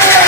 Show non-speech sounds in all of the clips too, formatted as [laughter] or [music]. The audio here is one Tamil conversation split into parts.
புடியே,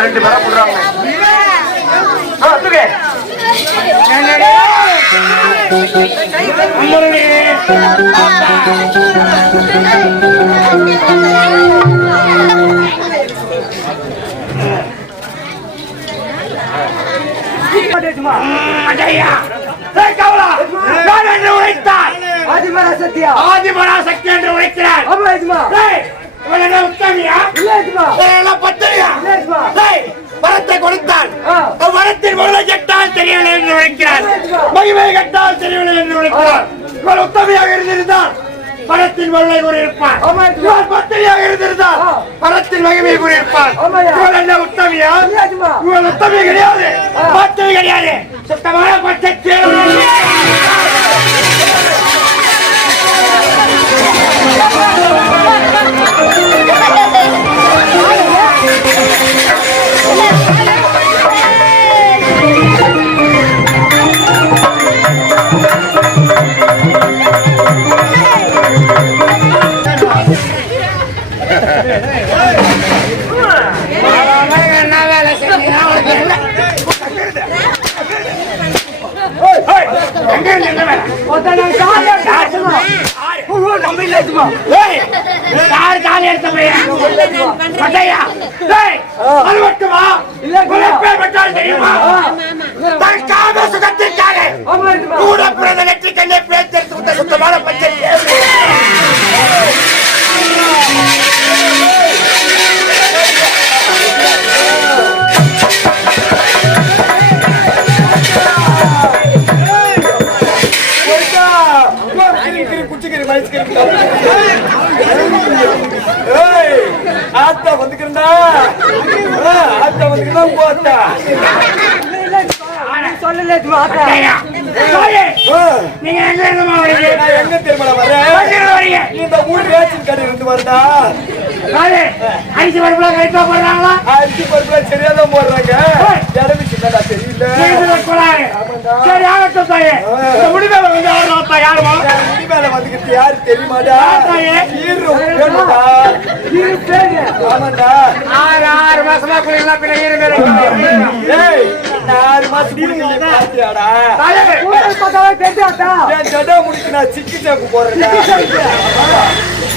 போடுறாங்க ரெண்டு பேரா போடுறாங்க. அடையா கவலா. நான் என்று உழைத்தார் ஆதிமரா சக்தியா ஆதிமரா சக்தி என்று உழைக்கிறார் வரத்தை கொடுத்தான் ஆ. வரத்தின் மகளை கெட்டால் தெரியவில்லை என்று உழைக்கிறார் மகிமை கெட்டால் தெரியவில்லை என்று உழைக்கிறார் இவன் உத்தமையாக இருந்திருந்தால் பரத்தின் மகளை கூறியிருப்பார். இவன் பத்திரியாக இருந்திருந்தால். பரத்தின் மகிமை கூறியிருப்பார். இவன் என்ன உத்தமியா? இவன் உத்தமி கிடையாது. பத்திரி கிடையாது. சுத்தமான பச்சை தேவை பட்டால் தெரியுமா? தன் காம சுகத்திற்காக ஆமா எஜமா கூட பிறந்த நெற்றிக்கல்லே விட்ட சுத்தமான பச்சை வந்துக்கிறா போத்தா சொல்லல நீங்க எங்க? இந்த ஊர் ரேஷன் கடை இருந்து வரதா அரிசி பருப்புலாம் கழிப்பா போடுறாங்களா? அரிசி பருப்புல சரியாதான் போடுறாங்க. இடமே சின்னதா தெரியல? சரி, ஆகட்டும் தாயே. இந்த முடிவேல வந்து யாரு வாப்பா, யாரும்மா? என் முடி மேல வந்துக்கிட்டு யாரு தெரியுமாடா? தாயே. ஈரு வேணும்டா. இரு பேரு. ஆமாண்டா. ஆறு, ஆறு மாசமா குடிக்கலாம், பின்ன ஈர மேல வைக்கணும். ஏய் நான் ஆறு மாசம் குடிக்கல பாத்தியாடா? தாயே, ஊரை பார்த்தாவே தெரியாதா என் ஜடா முடிக்கு நான் சிக்கி சாக்கு. போறேன்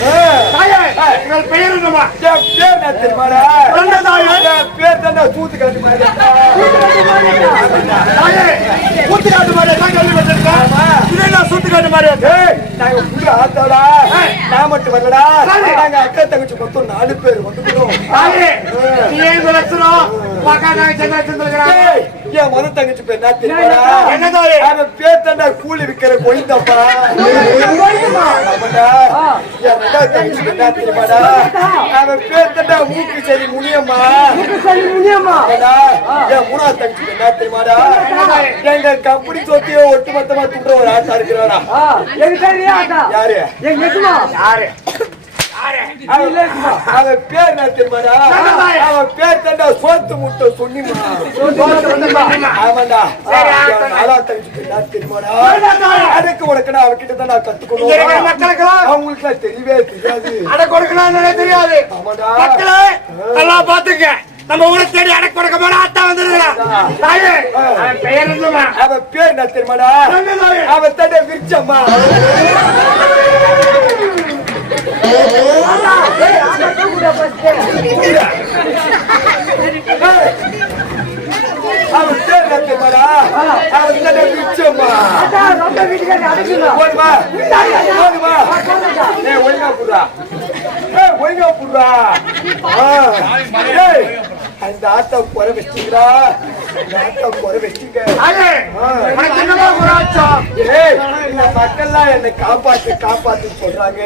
தாயே, உங்கள் பெயர் என்னம்மா? என் பேர் நான்? என் பேர் தானே சூத்து காட்டு மாதிரி. தாயே, ஊத்துக்காட்டு மாதிரி எல்லாம் கேள்வி பட்டிருக்கேன். இது என்ன சூத்துக்காட்டு மாதிரி இருக்கு? ஏய், நாங்க புள்ள ஆத்தாடா. நான் மட்டும் வரலடா. நாங்க அக்கா தங்கச்சி மொத்தம் நாலு பேர் வந்துக்கிறோம் ஏன் லட்சணம்? உக்காந்து அங்க செஞ்சு வச்சிருந்திருக்கிறாங்க. என் மொத தங்கச்சி பேர் என்ன தெரியுமாடா என்ன தாயே? அவன் பேர் தாண்டா கூலி விக்கிற கோயிந்தப்பா. ஆமாடா என் ரெண்டாவது தங்கச்சி பேர் என்ன தெரியுமாடா அவன் பேர் தாண்டா மூக்கு சரி முனியம்மா சரி முனியம்மா? ஆமாடா, என் மூணாவது தங்கச்சி பேர் என்ன தெரியுமாடா எங்க கம்பெனி சொத்தையோ ஒட்டுமொத்தமா துண்ட ஒரு ஆட்டா ஆத்தா? யாரு? யாரு? அவன் அவன் பேர் என்ன தெரியுமாடா? அவன் பேர் தாண்டா சோத்து முட்டை சொன்னிமா ஆமாண்டா. சொல்லுடா. அதுக்கு உனக்கு நான் தான் இருக்கிற கத்துக்கணும் அவங்களுக்கு தெரியவே தெரியாது. அடை கொடுக்கணும்னு தெரியாது. ஆமாடா மக்களே நம்ம ஊரை தேடி அடை கொடுக்க போன தாயே, அவன் பெயர்? அவன் பேர் என்ன தெரியுமாடா. அவன் தாண்டா விரிச்சம்மா. [laughs] ஒழுங்கா புடுறா அந்த ஆத்தா குறை வச்சுக்கிறா. மக்கள்லாம் என்னை காப்பாத்து காப்பாத்து சொல்றாங்க.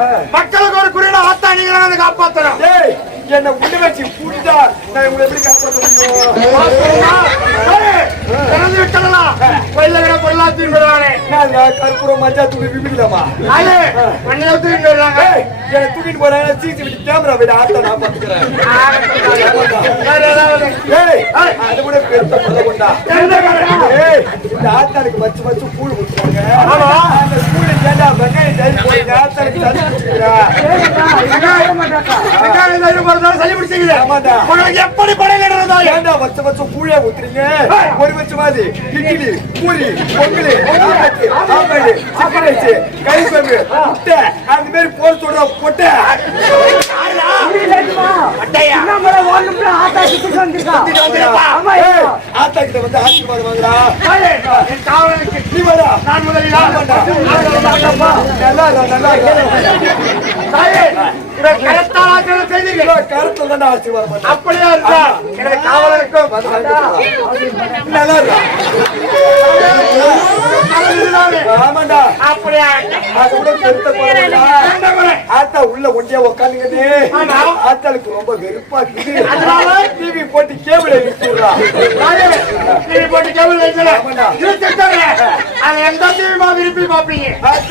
ஆ. மக்களுக்கு ஒரு குறியிட ஆத்தா நீங்க ஏய் என்னை உள்ள வச்சு புடிதா நான் இவங்களை எப்படி காப்பாத்த முடியும் இருக்கிற பொருளாத்தையும் விடுவானே நான் கற்பூரம் மஞ்சா தூக்கி விபிடலாமா தாயே, மண்ணில தூக்கி விடுறாங்க ஏய் என்னை தூக்கிட்டு போறாங்க சிசிடிவி கேமரா விட ஆட்டை நான் பாத்துக்கிறேன் அது கூட பெருத்த கொள்ள கொண்டா இந்த ஆத்தாளுக்கு வச்சு வச்சு கூழ் ஆமா. அந்த கூழ் ஏண்டா வெங்காயம் தயிர் போய் இந்த ஆத்தாளுக்கு தண்ணி மருந்தாலும் சளி பிடிச்சிக்குது. உங்களுக்கு எப்படி படையில தாயே ஏண்டா வச்ச வச்ச கூழே ஊத்துறீங்க? ஒரு வச்ச மாதிரி. இட்லி பூரி பொங்கல் ஆப்பாடு சிக்கன் ரைஸ் கறி குழம்பு முட்டை அந்த மாதிரி போட சொல்ற பொட்டை. அட்டையா? ஆத்தா கிட்ட வந்து ஆசீர்வாதம் வாங்குறா நீ வரா நான் முதலில். நல்லா நல்லா கரத்தால் தானே. அப்படியா இருந்தா. நல்லா. ஆமாண்டா. அப்படியா? ஆத்தா உள்ள ஒண்டியா உட்காந்துங்கன்னு ஆமா. ஆத்தாளுக்கு ரொம்ப வெறுப்பா அதனால? டிவி போட்டு கேபிள் எடுத்துடுறா போட்டு கேபிள் வைக்கல. எந்த டிவிமா விரும்பி பார்ப்பீங்க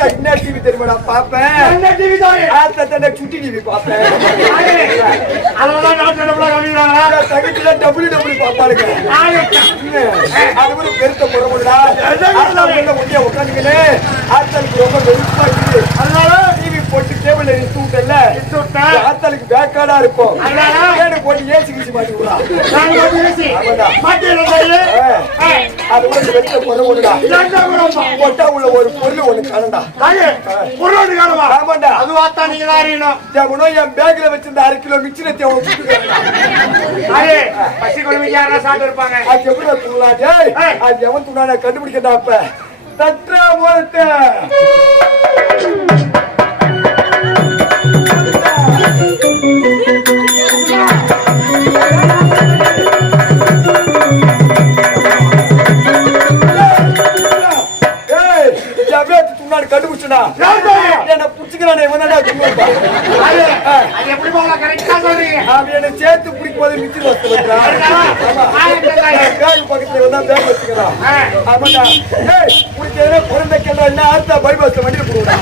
என்ன டிவி தெரியுமாடா பாப்பேன் என்ன டிவி தாயே சுட்டி டிவி பாப்பேன் தாயே, நாட்டு நடப்புல கவனிக்கிறாங்களா? தகுதியில டபுள்யூ டபுள்யூ பாப்பாளுங்க அது கூட பெருத்த புறமுடா ஆத்தா உள்ள ரொம்ப வெறுப்பா இருக்குது அதனால போட்டு கேபிள் எடுத்து விட்டல எடுத்து விட்டேன். ஆத்தாளுக்கு பேக்காடா இருக்கும்? ஏன்னு போட்டு ஏசி கிசி மாட்டி விடுறா நான் போட்டு பேசி, ஆமாண்டா. மாட்டிடுறேன் தாயே. ஆ. அது பெருத்த புறமுடா இதாண்டா குணமா. பொட்டா உள்ள ஒரு பொருள் ஒண்ணு காணண்டா தாயே, பொருளோடு காணுமா? ஆமாண்டா அதுவாத்தான் நீங்க தான் அறியணும். எவனோ என் பேக்ல வச்சிருந்த அரை கிலோ மிக்சில தேவை தாயே, பசி குழம்புக்கு யாரா சாப்பிட்டு இருப்பாங்க அது எப்படி தூளா டேய். அது எவன் தூணான கண்டுபிடிக்கடா அப்ப தட்ரா தாயே? என்ன புடிச்சுக்கிறானே இவனடா துணுப்பா தாயே, அது எப்படி போகலாம் கரெக்டா சொல்றீங்க அவன் என்ன சேர்த்து பிடிக்கும் போது வச்சு பக்கத்துல வந்தா பேக் வச்சுக்கலாம் ஆ. ஆமாடா. ஏய் எதனா குழந்தை கேட்டா என்ன ஆர்த்தா பைபாஸ்ல வண்டியில போடுடா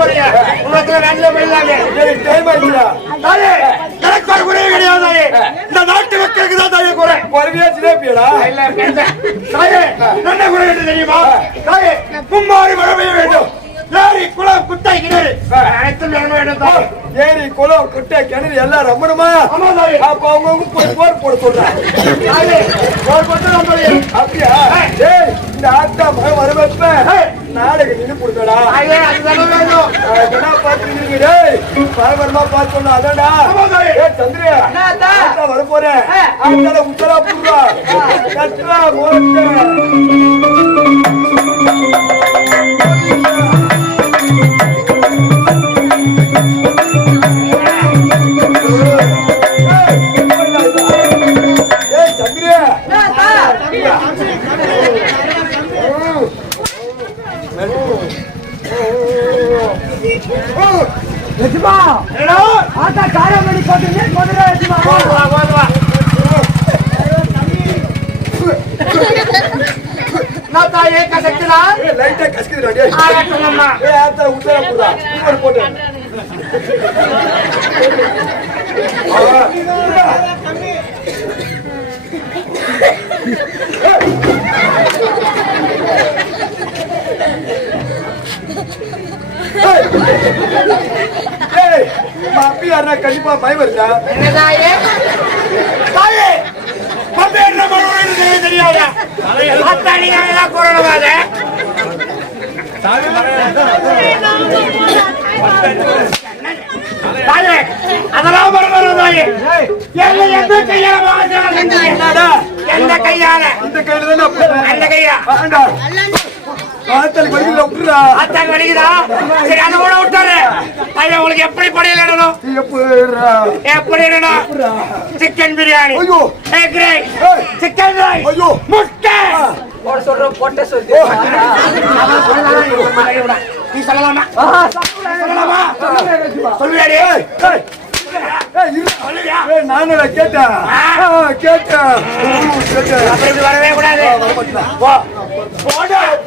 போறீங்க. உங்களுக்கு நல்ல போயிடலாமே. எனக்கு டைம் ஆயிடுச்சுடா. தாயே, எனக்கு ஒரு குறையும் கிடையாது தாயே. இந்த நாட்டு மக்களுக்கு தான் தாயே குறை. குறைவியா இல்ல, இல்ல. தாயே, என்ன குறை தெரியுமா? தாயே, மும்மாரி மழை பெய்ய வேண்டும். ஏரி, குளம், குட்டை, கிணறு. அனைத்தும் நிரம்ப வேண்டும். ஏரி குளம் குட்டை கிணறு எல்லாம் தாயே. அப்ப அவங்கவுங்க போய் போர் போட சொல்றேன் ஒரு பக்கம் நம்மளுடைய அப்படியா? ஏய் இந்த ஆத்தா மகன் வர வைப்ப நாளைக்கு நின்று கொடுக்கடா. பாத்துருக்கீங்க பரபரமா பார்த்தோம் அதான்டா. ஆமா தாயே. ஏய் சந்திரே ஆத்தா வர போறேன் உத்தரா புடுறா கட்டுறா போறேன் ஏய் கண்டிப்பா பயம் வருதா என்ன தாயே? எனக்கு தெரியாதா? அத்தா, நீங்க எல்லாம் கூறணுமாத? தாயே, அதெல்லாம் மறந்துடும் தாயே. என்னை எந்த கையால? எந்த கையால இந்த கையில தானே அந்த கையா வேண்டா வாத்தல் வலிக்கல விட்டுறா அத்தாங்க வலிக்குதா? சரி அதை கூட விட்டாரு ஐயா உங்களுக்கு எப்படி படையல் இடணும்? எப்படிடா எப்படி இடணும்? சிக்கன் பிரியாணி. ஐயோ. Egg rice. Chicken rice. ஐயோ. முட்டை. போட சொல்ற பொட்டை சொல்லி. நீ சொல்லலாமா? சொல்லலாமா? சொல்லுவியாடி ஏய் ஏய். ஏய் இரு. சொல்லுவியா ஏய் நானடா கேட்டேன். கேட்டேன். வரவே கூடாது. போ போடா.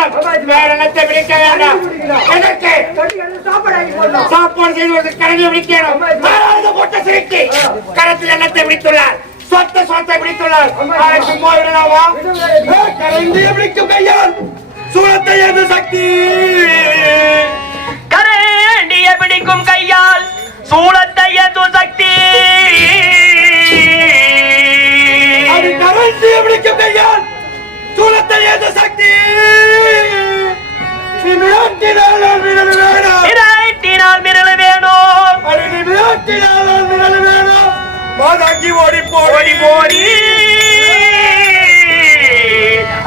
வரவே. வேற என்னத்தை பிடிக்க வேண்டாம் எதற்கு? சாப்பாடு செய்வது கரடி பிடிக்கணும். போட்ட சிறுக்கி கரத்தில் எண்ணத்தை பிடித்துள்ளார். சொத்த சொத்தை பிடித்துள்ளார். அவரை சும்மா விடலாமா? கரண்டி பிடிக்கும் கையால் சூழத்தை எது சக்தி? கரண்டிய பிடிக்கும் கையால் சக்தி? அது பிடிக்கும் சூழத்தை எது சக்தி நீ விளையாட்டினால் விரல் வேணும் இறைத்தினால் மிரள வேணும் அடி நீ விளையாட்டினால் விரல் வேணும் மாதாங்கி ஓடி போடி ஓடி போடி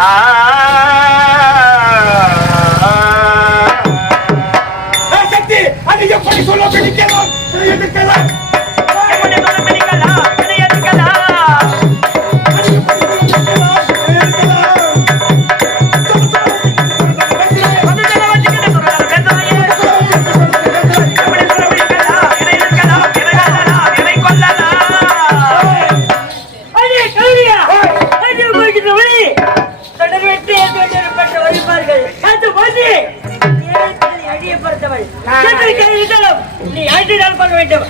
ஆ வேண்டும்.